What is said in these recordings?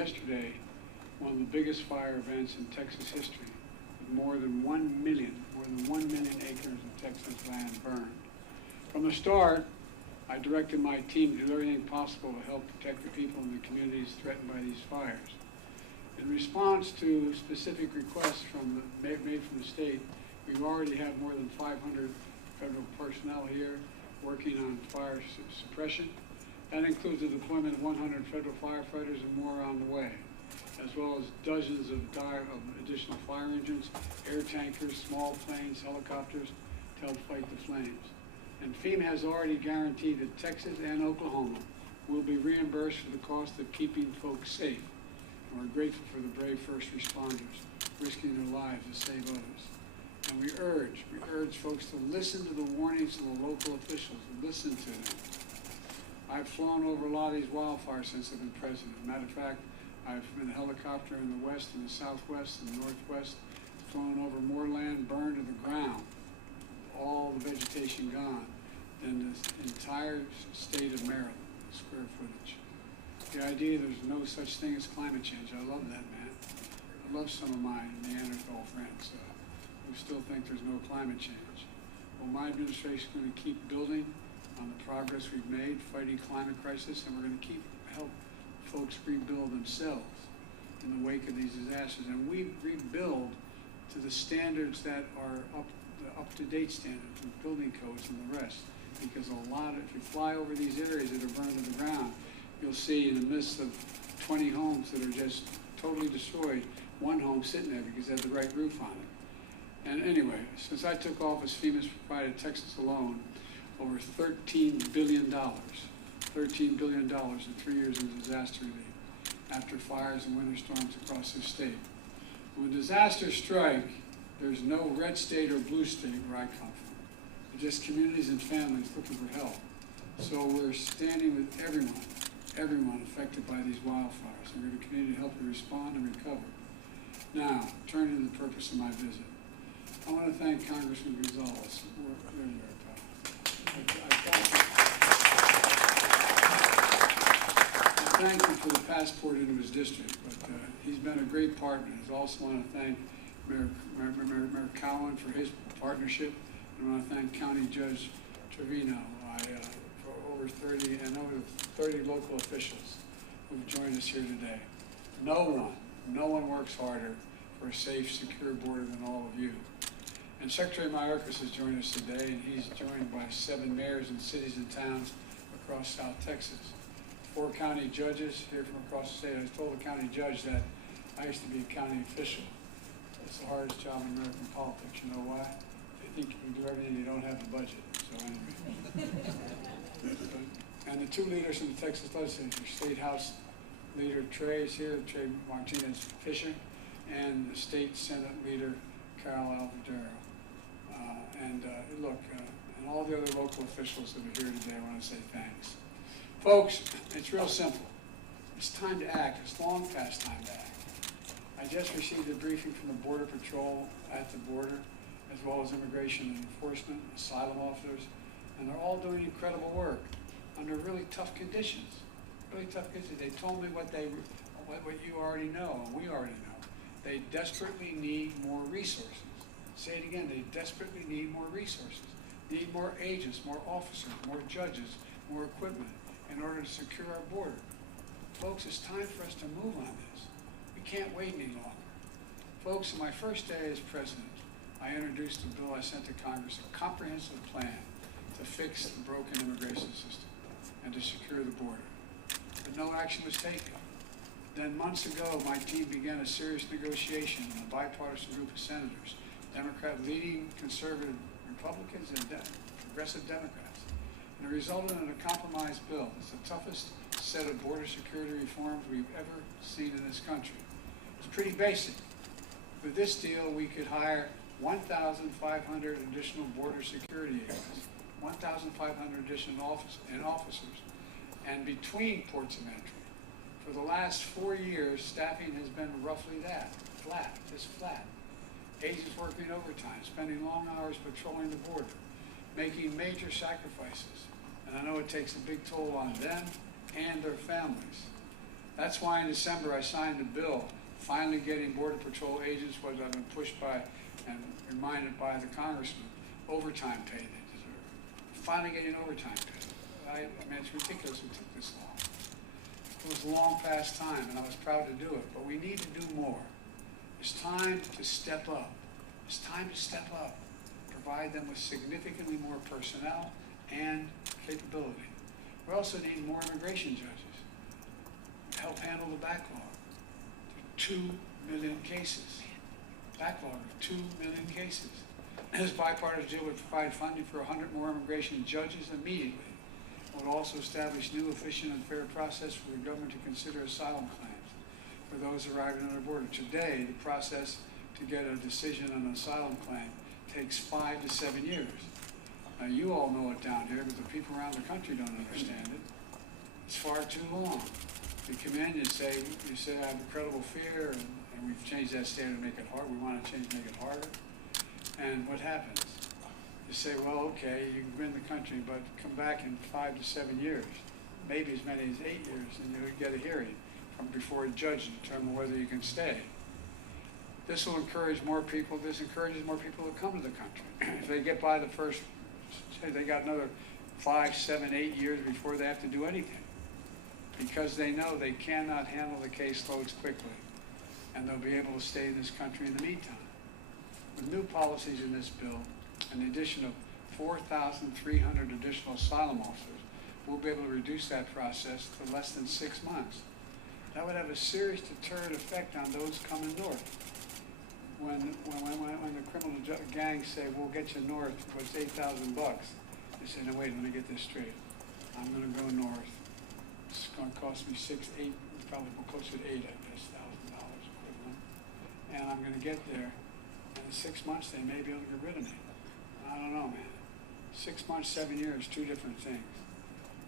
yesterday one of the biggest fire events in Texas history, with more than 1 million acres of Texas land burned. From the start, I directed my team to do everything possible to help protect the people in the communities threatened by these fires. In response to specific requests made from the state, we already have more than 500 federal personnel here working on fire suppression. That includes the deployment of 100 federal firefighters and more on the way, as well as dozens of additional fire engines, air tankers, small planes, helicopters to help fight the flames. And FEMA has already guaranteed that Texas and Oklahoma will be reimbursed for the cost of keeping folks safe. And we're grateful for the brave first responders risking their lives to save others. And we urge folks to listen to the warnings of the local officials, and listen to them. I've flown over a lot of these wildfires since I've been president. Matter of fact, I've been in a helicopter in the west and the southwest and the northwest, flown over more land burned to the ground, all the vegetation gone, than the entire state of Maryland, the square footage. The idea there's no such thing as climate change, I love that, man. I love some of my Neanderthal friends who still think there's no climate change. Well, my administration is going to keep building on the progress we've made fighting climate crisis, and we're going to keep help folks rebuild themselves in the wake of these disasters. And we rebuild to the standards that are up-to-date standards, with building codes and the rest. Because if you fly over these areas that are burned to the ground, you'll see in the midst of 20 homes that are just totally destroyed, one home sitting there because it had the right roof on it. And anyway, since I took office, FEMA's provided Texas alone over $13 billion. $13 billion in 3 years of disaster relief after fires and winter storms across the state. When disasters strike, there's no red state or blue state where I come from. They're just communities and families looking for help. So we're standing with everyone affected by these wildfires. And we're going to continue to help you respond and recover. Now, turning to the purpose of my visit. I want to thank Congressman Gonzalez. There you are, pal. Thank him for the passport into his district, but he's been a great partner. I also want to thank Mayor Cowan for his partnership, and I want to thank County Judge Trevino for over 30 local officials who've joined us here today. No one works harder for a safe, secure border than all of you. And Secretary Mayorkas has joined us today, and he's joined by 7 mayors and cities and towns across South Texas. 4 county judges here from across the state. I told the county judge that I used to be a county official. It's the hardest job in American politics. You know why? They think you can do everything, you don't have the budget. So anyway. And the 2 leaders in the Texas legislature, State House Leader Trey is here, Trey Martinez Fisher, and the State Senate Leader Carol Alvadero. And all the other local officials that are here today, I want to say thanks. Folks, it's real simple. It's time to act. It's long past time to act. I just received a briefing from the Border Patrol at the border, as well as Immigration and Enforcement, asylum officers, and they're all doing incredible work under really tough conditions. Really tough conditions. They told me what you already know, and we already know. They desperately need more resources. Say it again, they desperately need more resources. Need more agents, more officers, more judges, more equipment in order to secure our border. Folks, it's time for us to move on this. We can't wait any longer. Folks, on my first day as president, I introduced a bill I sent to Congress, a comprehensive plan to fix the broken immigration system and to secure the border. But no action was taken. Then months ago, my team began a serious negotiation with a bipartisan group of senators, leading conservative Republicans and progressive Democrats. And it resulted in a compromise bill. It's the toughest set of border security reforms we've ever seen in this country. It's pretty basic. With this deal, we could hire 1,500 additional border security agents, 1,500 additional officers, and between ports of entry. For the last 4 years, staffing has been roughly that, just flat. Agents working overtime, spending long hours patrolling the border, making major sacrifices. And I know it takes a big toll on them and their families. That's why in December I signed a bill finally getting Border Patrol agents what I've been pushed by and reminded by the Congressman, overtime pay they deserve. Finally getting overtime pay. I mean, it's ridiculous it took this long. It was long past time, and I was proud to do it, but we need to do more. It's time to step up. It's time to step up. Provide them with significantly more personnel and capability. We also need more immigration judges to help handle the backlog. There are 2 million cases. Backlog of 2 million cases. This bipartisan deal would provide funding for 100 more immigration judges immediately. It would also establish new, efficient, and fair process for the government to consider asylum claims for those arriving on our border. Today, the process to get a decision on an asylum claim takes 5 to 7 years. Now, you all know it down here, but the people around the country don't understand it. It's far too long. You come in, you say I have a credible fear, and we've changed that standard to make it hard. We want to make it harder. And what happens? You say, well, okay, you can go in the country, but come back in 5 to 7 years, maybe as many as 8 years, and you'll get a hearing from before a judge to determine whether you can stay. This will encourage more people. This encourages more people to come to the country. If they get by the first, they got another 5, 7, 8 years before they have to do anything, because they know they cannot handle the caseloads quickly, and they'll be able to stay in this country in the meantime. With new policies in this bill, and the addition of 4,300 additional asylum officers, we'll be able to reduce that process to less than 6 months. That would have a serious deterrent effect on those coming north. When the criminal gangs say, we'll get you north, but it's $8,000, they say, no, wait, let me get this straight. I'm going to go north. It's going to cost me probably closer to $8,000, I guess, equivalent. And I'm going to get there. And in 6 months, they may be able to get rid of me. I don't know, man. 6 months, 7 years, 2 different things.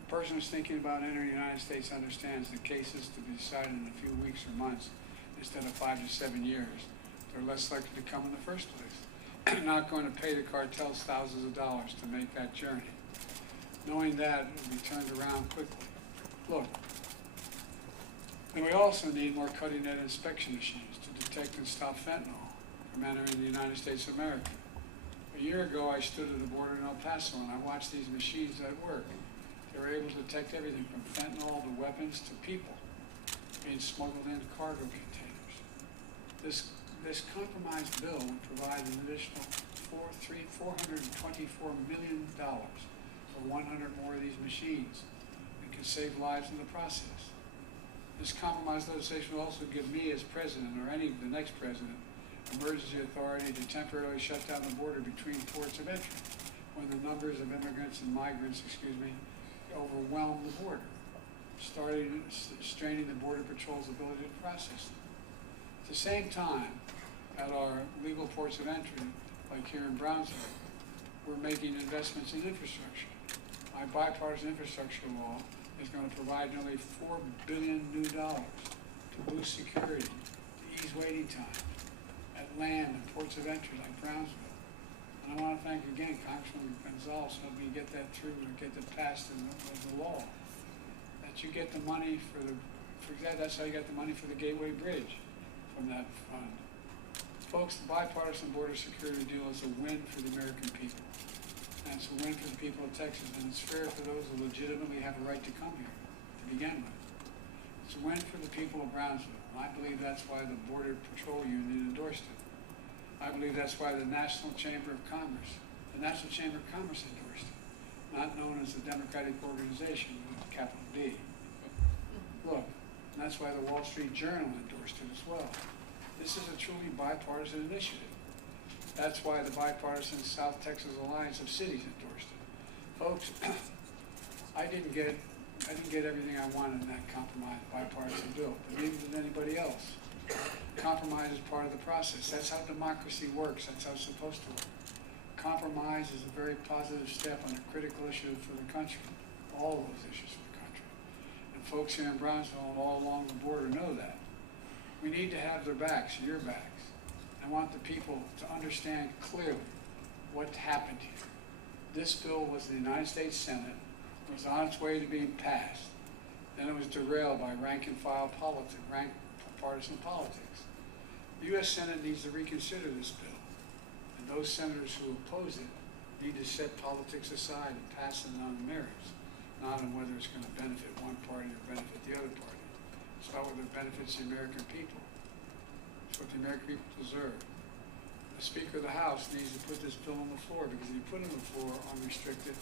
The person who's thinking about entering the United States understands that cases to be decided in a few weeks or months instead of 5 to 7 years. They're less likely to come in the first place. They're not going to pay the cartels thousands of dollars to make that journey. Knowing that, it will be turned around quickly. Look, and we also need more cutting-edge inspection machines to detect and stop fentanyl from entering the United States of America. A year ago, I stood at the border in El Paso, and I watched these machines at work. They were able to detect everything from fentanyl to weapons to people being smuggled into cargo containers. This compromised bill would provide an additional $424 million for 100 more of these machines and can save lives in the process. This compromised legislation will also give me as president, or any of the next president, emergency authority to temporarily shut down the border between ports of entry when the numbers of immigrants and migrants, overwhelm the border, straining the Border Patrol's ability to process them. At the same time, at our legal ports of entry, like here in Brownsville, we're making investments in infrastructure. My bipartisan infrastructure law is going to provide nearly $4 billion new dollars to boost security, to ease waiting times at land and ports of entry like Brownsville. And I want to thank again Congressman Gonzalez helped me get that through and get it passed in the law. That you get the money that's how you get the money for the Gateway Bridge from that fund. Folks, the bipartisan border security deal is a win for the American people. And it's a win for the people of Texas, and it's fair for those who legitimately have a right to come here to begin with. It's a win for the people of Brownsville, and I believe that's why the Border Patrol Union endorsed it. I believe that's why the National Chamber of Commerce endorsed it, not known as the Democratic Organization with a capital D. Look, and that's why the Wall Street Journal endorsed it as well. This is a truly bipartisan initiative. That's why the bipartisan South Texas Alliance of Cities endorsed it. Folks, I didn't get everything I wanted in that compromise bipartisan bill, but neither did anybody else. Compromise is part of the process. That's how democracy works. That's how it's supposed to work. Compromise is a very positive step on a critical issue for the country, all of those issues for the country. And folks here in Brownsville and all along the border know that. We need to have their backs, your backs. I want the people to understand clearly what happened here. This bill was in the United States Senate, was on its way to being passed. Then it was derailed by rank-and-file politics, partisan politics. The U.S. Senate needs to reconsider this bill, and those senators who oppose it need to set politics aside and pass it on the merits, not on whether it's going to benefit one party or benefit the other party. It's about whether it benefits the American people. It's what the American people deserve. The Speaker of the House needs to put this bill on the floor, because if you put it on the floor unrestricted,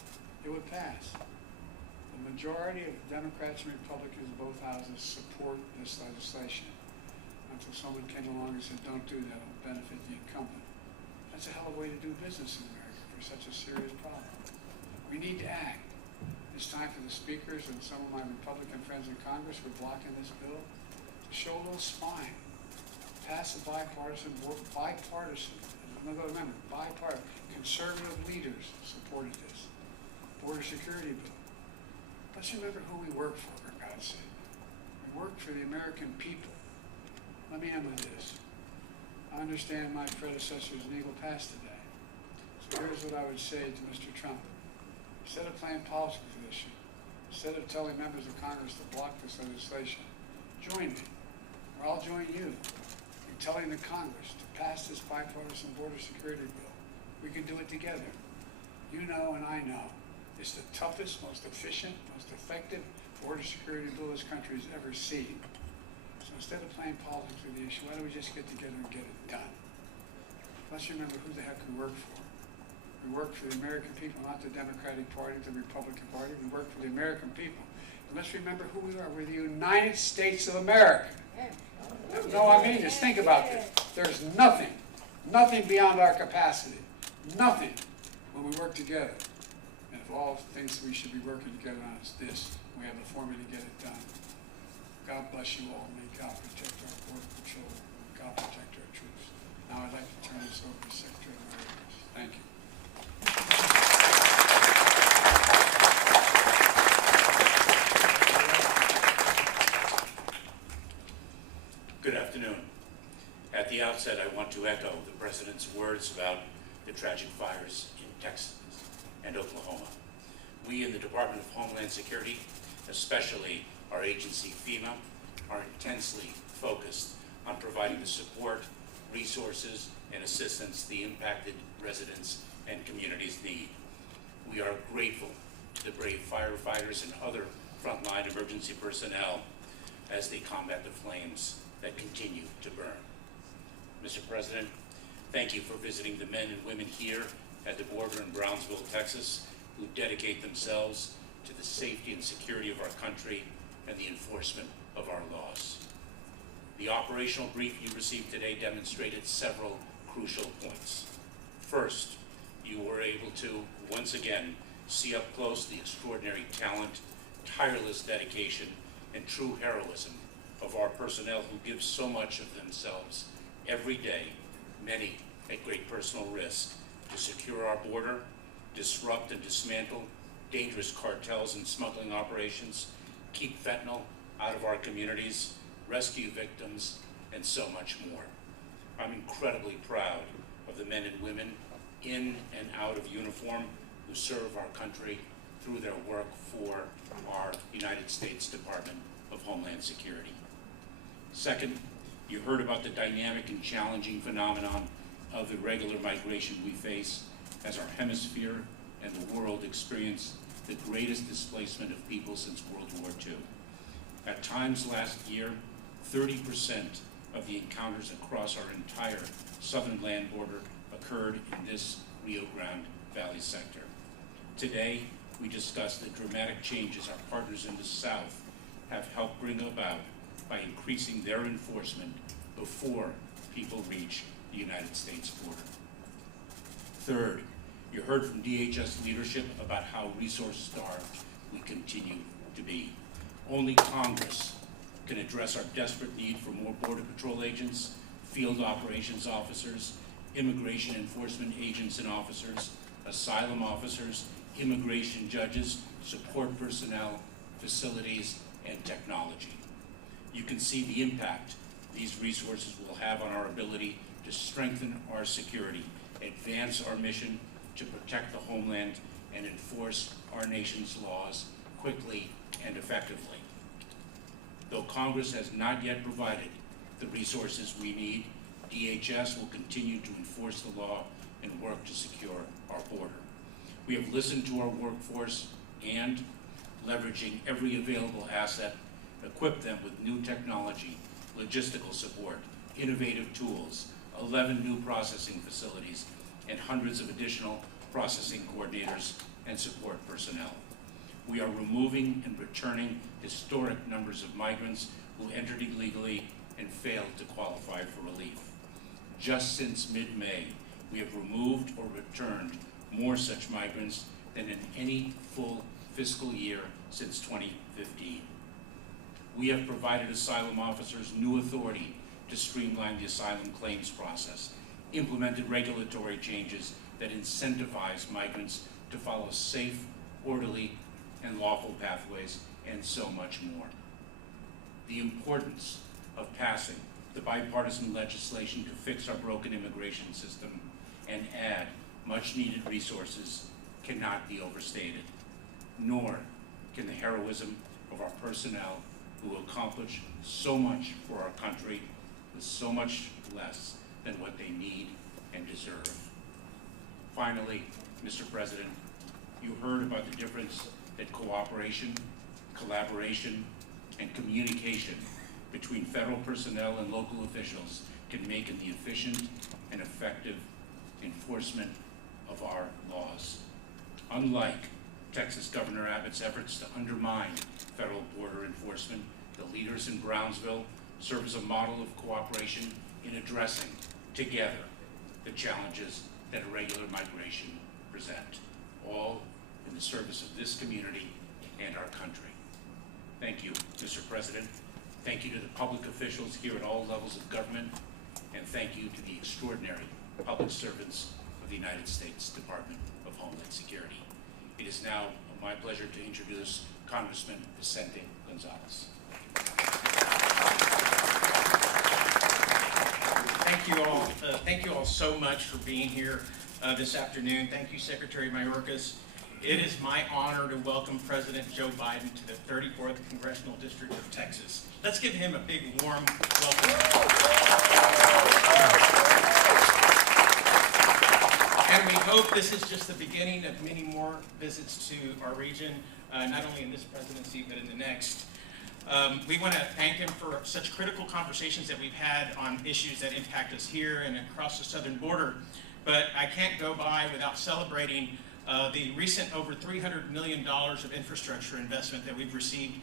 it would pass. The majority of Democrats and Republicans in both houses support this legislation, until someone came along and said, don't do that, it'll benefit the incumbent. That's a hell of a way to do business in America for such a serious problem. We need to act. It's time for the speakers and some of my Republican friends in Congress who are blocking this bill to show a little spine. Pass a bipartisan, remember, bipartisan, conservative leaders supported this. Border security bill. Let's remember who we work for God's sake. We work for the American people. Let me end with this. I understand my predecessor's legal past today. So here's what I would say to Mr. Trump. Instead of playing politics with this issue, instead of telling members of Congress to block this legislation, join me, or I'll join you, in telling the Congress to pass this bipartisan border security bill. We can do it together. You know and I know. It's the toughest, most efficient, most effective border security bill this country has ever seen. So instead of playing politics with the issue, why don't we just get together and get it done? Let's remember who the heck we work for. We work for the American people, not the Democratic Party, the Republican Party. We work for the American people. And let's remember who we are. We're the United States of America. No, I mean this. Think about this. There's nothing beyond our capacity. Nothing when we work together. And of all things we should be working together on is this. We have the formula to get it done. God bless you all. May God protect our Border Patrol. May God protect our troops. Now I'd like to turn this over to Secretary of the Air Force. Thank you. Good afternoon. At the outset, I want to echo the President's words about the tragic fires in Texas and Oklahoma. We in the Department of Homeland Security, especially our agency FEMA, are intensely focused on providing the support, resources, and assistance the impacted residents and communities need. We are grateful to the brave firefighters and other frontline emergency personnel as they combat the flames that continue to burn. Mr. President, thank you for visiting the men and women here at the border in Brownsville, Texas, who dedicate themselves to the safety and security of our country and the enforcement of our laws. The operational brief you received today demonstrated several crucial points. First, you were able to, once again, see up close the extraordinary talent, tireless dedication, and true heroism of our personnel who give so much of themselves every day, many at great personal risk, to secure our border, disrupt and dismantle dangerous cartels and smuggling operations, keep fentanyl out of our communities, rescue victims, and so much more. I'm incredibly proud of the men and women in and out of uniform who serve our country through their work for our United States Department of Homeland Security. Second, you heard about the dynamic and challenging phenomenon of irregular migration we face as our hemisphere and the world experience the greatest displacement of people since World War II. At times last year, 30% of the encounters across our entire southern land border occurred in this Rio Grande Valley sector. Today, we discussed the dramatic changes our partners in the South have helped bring about by increasing their enforcement before people reach the United States border. Third, you heard from DHS leadership about how resource-starved we continue to be. Only Congress can address our desperate need for more Border Patrol agents, field operations officers, immigration enforcement agents and officers, asylum officers, immigration judges, support personnel, facilities, and technology. You can see the impact these resources will have on our ability to strengthen our security, advance our mission to protect the homeland, and enforce our nation's laws quickly and effectively. Though Congress has not yet provided the resources we need, DHS will continue to enforce the law and work to secure our border. We have listened to our workforce and, leveraging every available asset, equip them with new technology, logistical support, innovative tools, 11 new processing facilities, and hundreds of additional processing coordinators and support personnel. We are removing and returning historic numbers of migrants who entered illegally and failed to qualify for relief. Just since mid-May, we have removed or returned more such migrants than in any full fiscal year since 2015. We have provided asylum officers new authority to streamline the asylum claims process, implemented regulatory changes that incentivize migrants to follow safe, orderly, and lawful pathways, and so much more. The importance of passing the bipartisan legislation to fix our broken immigration system and add much-needed resources cannot be overstated, nor can the heroism of our personnel who accomplish so much for our country with so much less than what they need and deserve. Finally, Mr. President, you heard about the difference that cooperation, collaboration, and communication between federal personnel and local officials can make in the efficient and effective enforcement of our laws. Unlike Texas Governor Abbott's efforts to undermine federal border enforcement, the leaders in Brownsville serve as a model of cooperation in addressing together the challenges that irregular migration present, all in the service of this community and our country. Thank you, Mr. President. Thank you to the public officials here at all levels of government, and thank you to the extraordinary public servants of the United States Department of Homeland Security. It is now my pleasure to introduce Congressman Vicente Gonzalez. Thank you all so much for being here this afternoon. Thank you, Secretary Mayorkas. It is my honor to welcome President Joe Biden to the 34th Congressional District of Texas. Let's give him a big, warm welcome. And we hope this is just the beginning of many more visits to our region, not only in this presidency, but in the next. We want to thank him for such critical conversations that we've had on issues that impact us here and across the southern border. But I can't go by without celebrating the recent over $300 million of infrastructure investment that we've received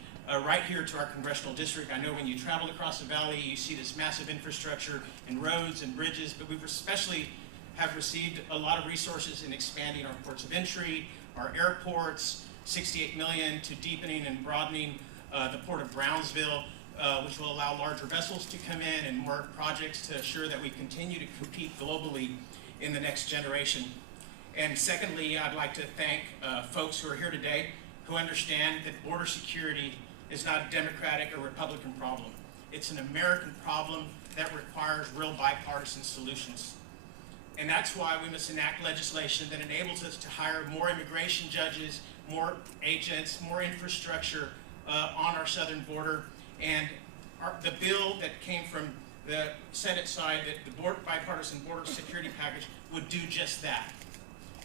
right here to our congressional district. I know when you travel across the valley, you see this massive infrastructure in roads and bridges, but we've especially have received a lot of resources in expanding our ports of entry, our airports, $68 million to deepening and broadening the port of Brownsville, which will allow larger vessels to come in, and more projects to assure that we continue to compete globally in the next generation. And secondly, I'd like to thank folks who are here today who understand that border security is not a Democratic or Republican problem. It's an American problem that requires real bipartisan solutions. And that's why we must enact legislation that enables us to hire more immigration judges, more agents, more infrastructure on our southern border. And the bill that came from the Senate side, that the bipartisan border security package, would do just that.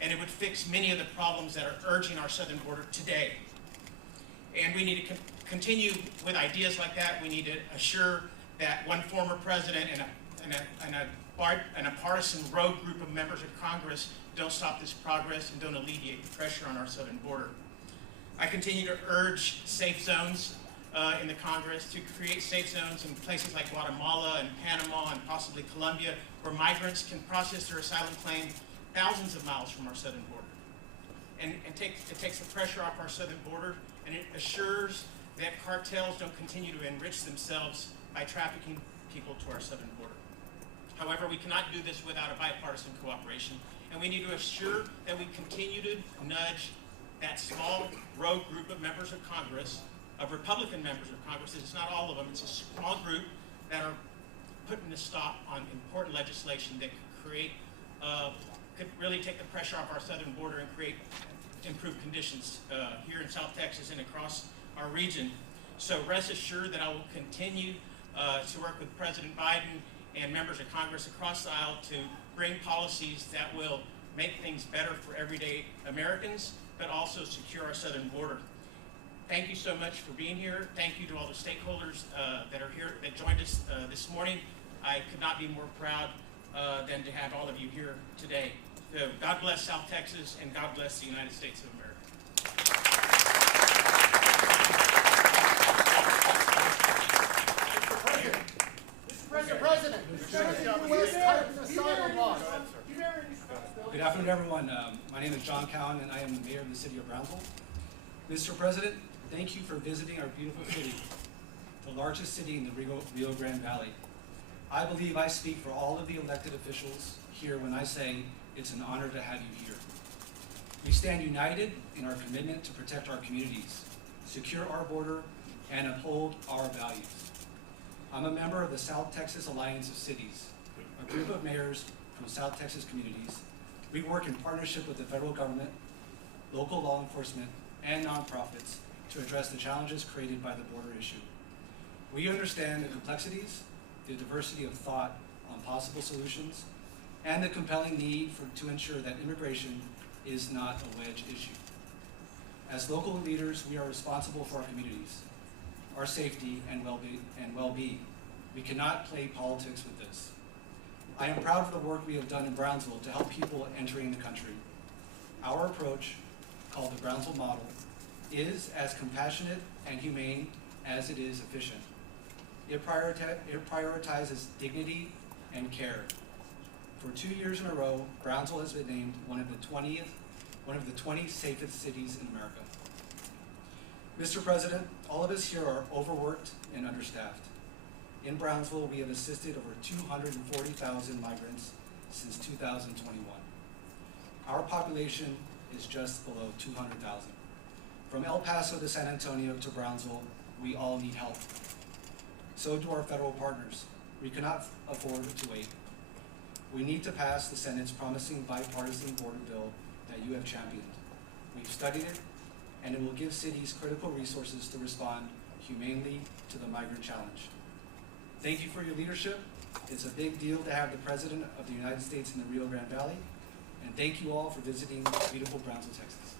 And it would fix many of the problems that are urging our southern border today. And we need to continue with ideas like that. We need to assure that one former president and a partisan rogue group of members of Congress don't stop this progress and don't alleviate the pressure on our southern border. I continue to urge safe zones in the Congress, to create safe zones in places like Guatemala and Panama and possibly Colombia, where migrants can process their asylum claim thousands of miles from our southern border. And it takes the pressure off our southern border, and it assures that cartels don't continue to enrich themselves by trafficking people to our southern border. However, we cannot do this without a bipartisan cooperation, and we need to assure that we continue to nudge that small rogue group of members of Congress, of Republican members of Congress. It's not all of them, it's a small group that are putting a stop on important legislation that could really take the pressure off our southern border and create improved conditions here in South Texas and across our region. So rest assured that I will continue to work with President Biden and members of Congress across the aisle to bring policies that will make things better for everyday Americans, but also secure our southern border. Thank you so much for being here. Thank you to all the stakeholders that are here, that joined us this morning. I could not be more proud than to have all of you here today. So God bless South Texas, and God bless the United States of America. Mr. President, asylum laws. Good afternoon, everyone. My name is John Cowan, and I am the mayor of the city of Brownsville. Mr. President, thank you for visiting our beautiful city, the largest city in the Rio Grande Valley. I believe I speak for all of the elected officials here when I say it's an honor to have you here. We stand united in our commitment to protect our communities, secure our border, and uphold our values. I'm a member of the South Texas Alliance of Cities, a group of mayors from South Texas communities. We work in partnership with the federal government, local law enforcement, and nonprofits to address the challenges created by the border issue. We understand the complexities, the diversity of thought on possible solutions, and the compelling need to ensure that immigration is not a wedge issue. As local leaders, we are responsible for our communities, our safety and well-being. We cannot play politics with this. I am proud of the work we have done in Brownsville to help people entering the country. Our approach, called the Brownsville model, is as compassionate and humane as it is efficient. It prioritizes dignity and care. For 2 years in a row, Brownsville has been named one of the 20 safest cities in America. Mr. President, all of us here are overworked and understaffed. In Brownsville, we have assisted over 240,000 migrants since 2021. Our population is just below 200,000. From El Paso to San Antonio to Brownsville, we all need help. So do our federal partners. We cannot afford to wait. We need to pass the Senate's promising bipartisan border bill that you have championed. We've studied it, and it will give cities critical resources to respond humanely to the migrant challenge. Thank you for your leadership. It's a big deal to have the President of the United States in the Rio Grande Valley, and thank you all for visiting beautiful Brownsville, Texas.